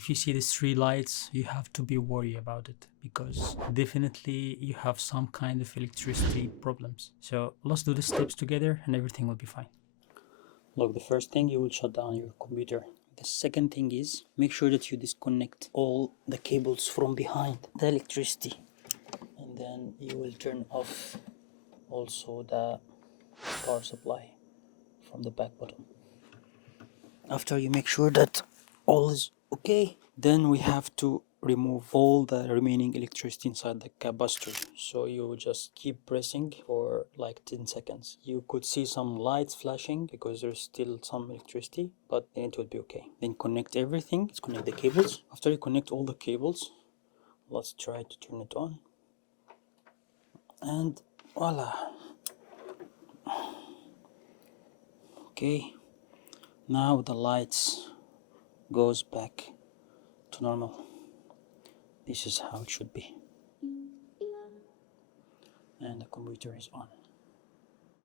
if you see these three lights, you have to be worried about it, because definitely you have some kind of electricity problems. So let's do the steps together and everything will be fine. Look, the first thing, you will shut down your computer. The second thing is, make sure that you disconnect all the cables from behind the electricity, and then you will turn off also the power supply from the back button. After you make sure that all is okay, then we have to remove all the remaining electricity inside the capacitor. So you just keep pressing for like 10 seconds. You could see some lights flashing because there's still some electricity, but then it will be okay. Then connect everything. Let's connect the cables. After you connect all the cables, let's try to turn it on. And voila. Okay, now the lights goes back to normal. This is how it should be. And the computer is on.